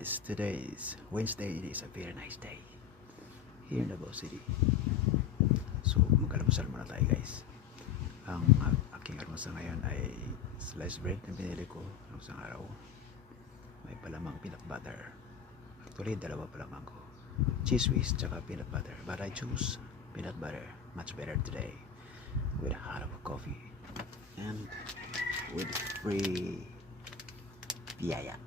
guys, today is Wednesday. It is a very nice day here in Davao City. So mag-almusal muna tayo guys. Ang aking almusal ngayon ay sliced bread na binili ko ng isang araw. May palamang peanut butter. Actually, dalawa palamang ko. Cheese whiz tsaka peanut butter. But I choose peanut butter. Much better today. With a hot of coffee. And with free biyaya.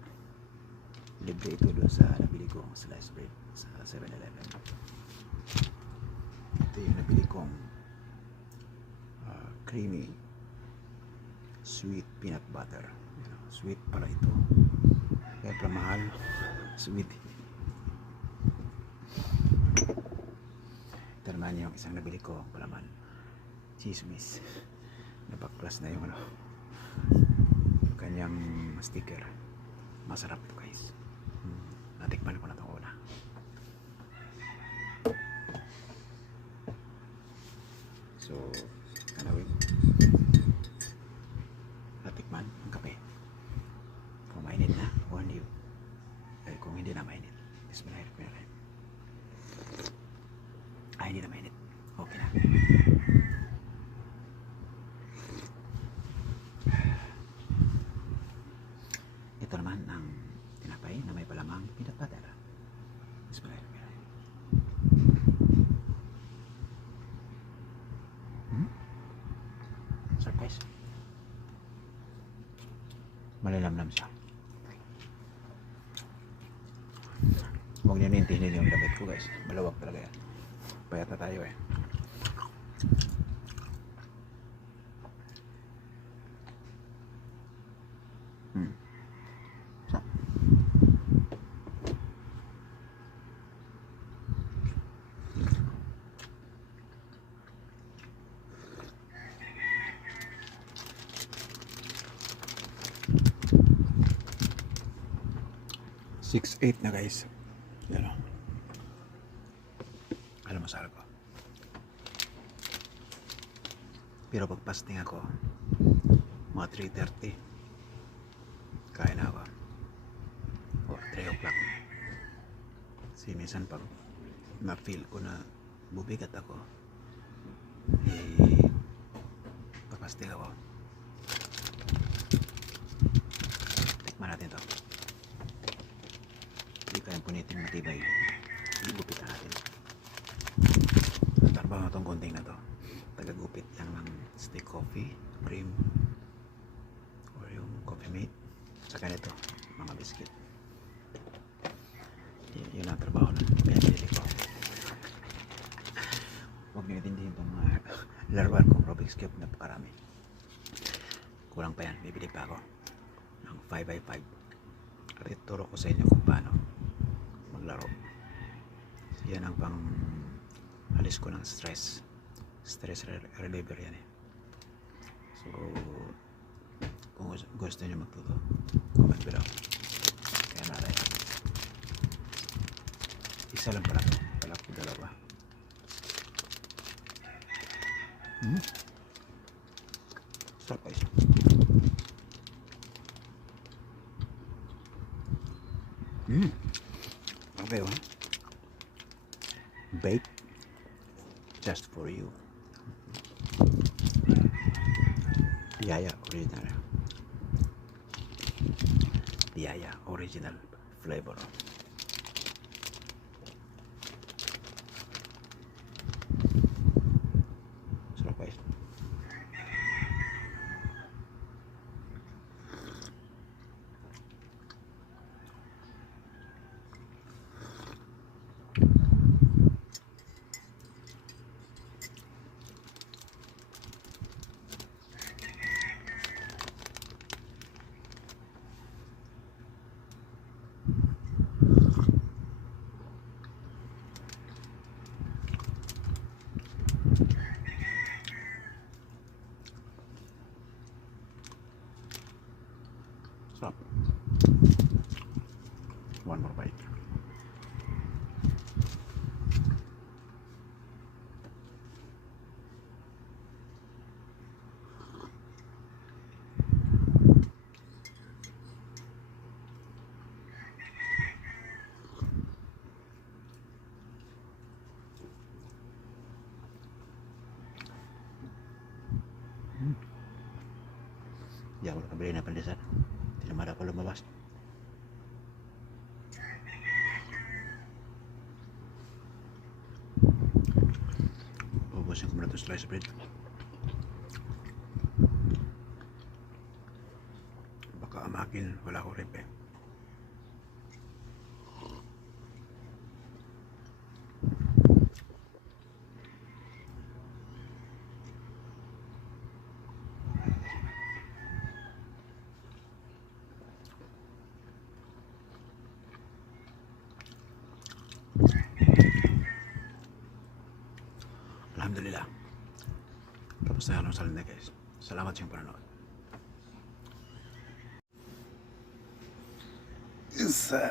Libre ito doon sa nabili kong sliced bread sa 7-Eleven. Ito yung nabili kong creamy sweet peanut butter. Sweet pala ito, kaya pala mahal. Sweet. Ito naman yung isang nabili ko palaman, cheese whiz. Napaklas na yung yung kanyang sticker. Masarap ito guys. Natikman ko na itong una. So, kanawin. Natikman ang kape. Kung mainit na, warn you. Eh, kung hindi na mainit, bismillahirrahmanirrahim. Hindi na mainit. Okay na. Ito naman ang tinapay na may palamang peanut butter. Bismillahirrahmanirrahim. Surprise. Malalamlam siya. Huwag niyo nintihin yung damit ko guys. Malawak talaga yan. Payat na tayo eh. Six, 8 na guys. Yan o. Alam mo sa ko. Pero pag fasting ako, mga 3:30, kain na ako. Or 3 o'clock. Kasi minsan pag ma-feel ko na bubigat ako, pag-fasting ako. Tikman natin to. Hindi kayang punitin matibay. Gupitan natin. Trabaho itong konting na to. Tagagupit lang ng stick coffee, cream, or yung coffee mate. Saka nito, mga biscuit. Yun ang trabaho na pinili ko. Huwag nyo itindihin itong mga laruan kong Rubik's Cube. Napakarami. Kulang pa yan. Bibili pa ako ng 5x5. At ituro ko sa inyo kung paano maglaro. So, yan ang pang alis ko ng stress reliever yan eh. So kung gusto nyo magtuto, comment below. Kaya nalay isa lang pala to, pala ko dalawa. Sarap guys. Okay oh. Bake just for you. Biyaya original. Biyaya original flavor. Sarap guys. Di ako nakabili ng pandesal. Tinamad ako lumabas. Ubusin ko muna ito slice bread. Baka amakin, wala ko rip eh. Alhamdulillah. Tapos na yung salad na guys. Salamat sa iyong panonood. Isa.